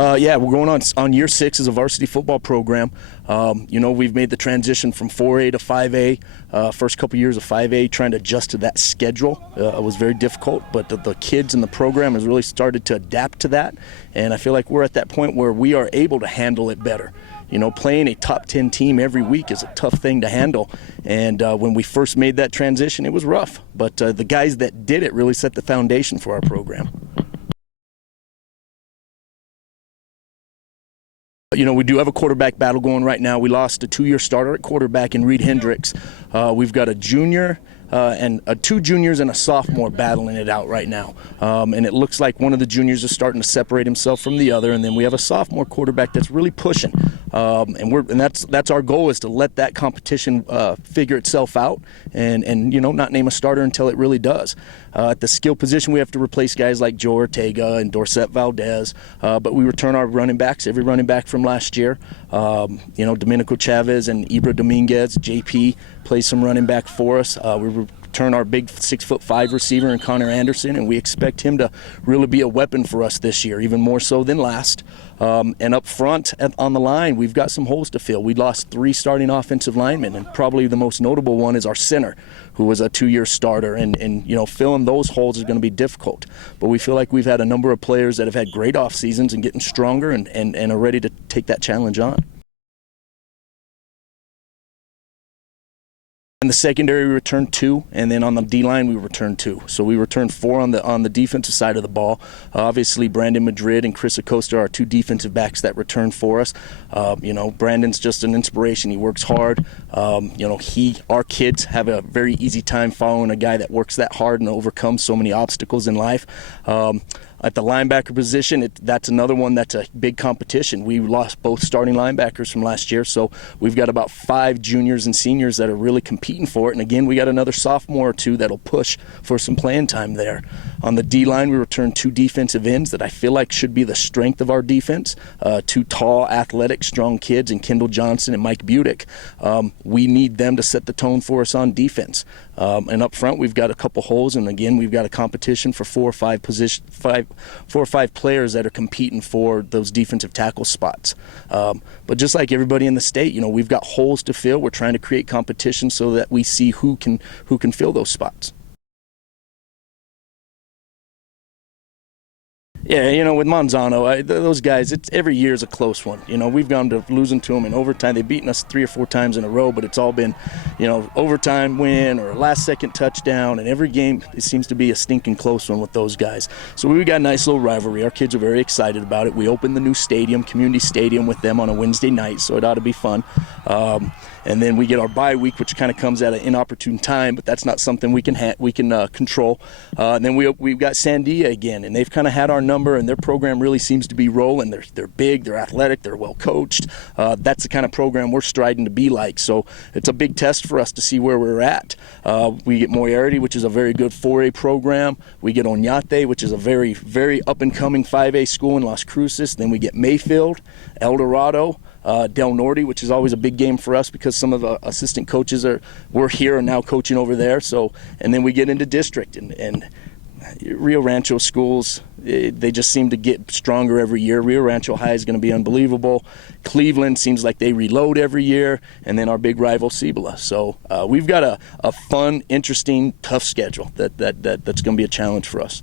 Yeah, we're going on year 6 as a varsity football program. We've made the transition from 4A to 5A. First couple years of 5A, trying to adjust to that schedule was very difficult, but the kids in the program has really started to adapt to that, and I feel like we're at that point where we are able to handle it better. Playing a top 10 team every week is a tough thing to handle, and when we first made that transition, it was rough, but the guys that did it really set the foundation for our program. We do have a quarterback battle going right now. We lost a 2-year starter at quarterback in Reed Hendricks. We've got a junior and 2 juniors and a sophomore battling it out right now. And it looks like one of the juniors is starting to separate himself from the other, and then we have a sophomore quarterback that's really pushing. And that's our goal, is to let that competition figure itself out and not name a starter until it really does. At the skill position, we have to replace guys like Joe Ortega and Dorset Valdez, but we return our running backs, every running back from last year. Domenico Chavez and Ibra Dominguez. JP plays some running back for us. We return our big 6'5" receiver in Connor Anderson, and we expect him to really be a weapon for us this year, even more so than last. And up front on the line, we've got some holes to fill. We lost 3 starting offensive linemen, and probably the most notable one is our center, who was a 2-year starter, and filling those holes is going to be difficult. But we feel like we've had a number of players that have had great off seasons and getting stronger and are ready to take that challenge on. In the secondary, we returned 2, and then on the D-line, we returned 2. So we returned 4 on the defensive side of the ball. Obviously, Brandon Madrid and Chris Acosta are 2 defensive backs that return for us. Brandon's just an inspiration. He works hard. Our kids have a very easy time following a guy that works that hard and overcomes so many obstacles in life. At the linebacker position, that's another one that's a big competition. We lost both starting linebackers from last year, so we've got about 5 juniors and seniors that are really competing for it. And again, we got another sophomore or 2 that'll push for some playing time there. On the D-line, we returned 2 defensive ends that I feel like should be the strength of our defense. 2 tall, athletic, strong kids in Kendall Johnson and Mike Budick. We need them to set the tone for us on defense. And up front, we've got a couple holes, and again, we've got a competition for 4 or 5 players that are competing for those defensive tackle spots. But just like everybody in the state, we've got holes to fill. We're trying to create competition so that we see who can fill those spots. Yeah, with Manzano, those guys, every year is a close one. We've gone to losing to them in overtime. They've beaten us 3 or 4 times in a row, but it's all been, overtime win or a last-second touchdown. And every game, it seems to be a stinking close one with those guys. So we've got a nice little rivalry. Our kids are very excited about it. We opened the new stadium, community stadium, with them on a Wednesday night, so it ought to be fun. And then we get our bye week, which kind of comes at an inopportune time, but that's not something we can control. And then we've got Sandia again, and they've kind of had our number, and their program really seems to be rolling. They're big, they're athletic, they're well coached. That's the kind of program we're striving to be like. So it's a big test for us to see where we're at. We get Moriarty, which is a very good 4A program. We get Oñate, which is a very, very up-and-coming 5A school in Las Cruces. Then we get Mayfield, El Dorado, Del Norte, which is always a big game for us because some of the assistant coaches were here and now coaching over there. So, and then we get into district, and Rio Rancho schools, they just seem to get stronger every year. Rio Rancho High is going to be unbelievable. Cleveland seems like they reload every year, and then our big rival Cibola. So we've got a fun, interesting, tough schedule that's going to be a challenge for us.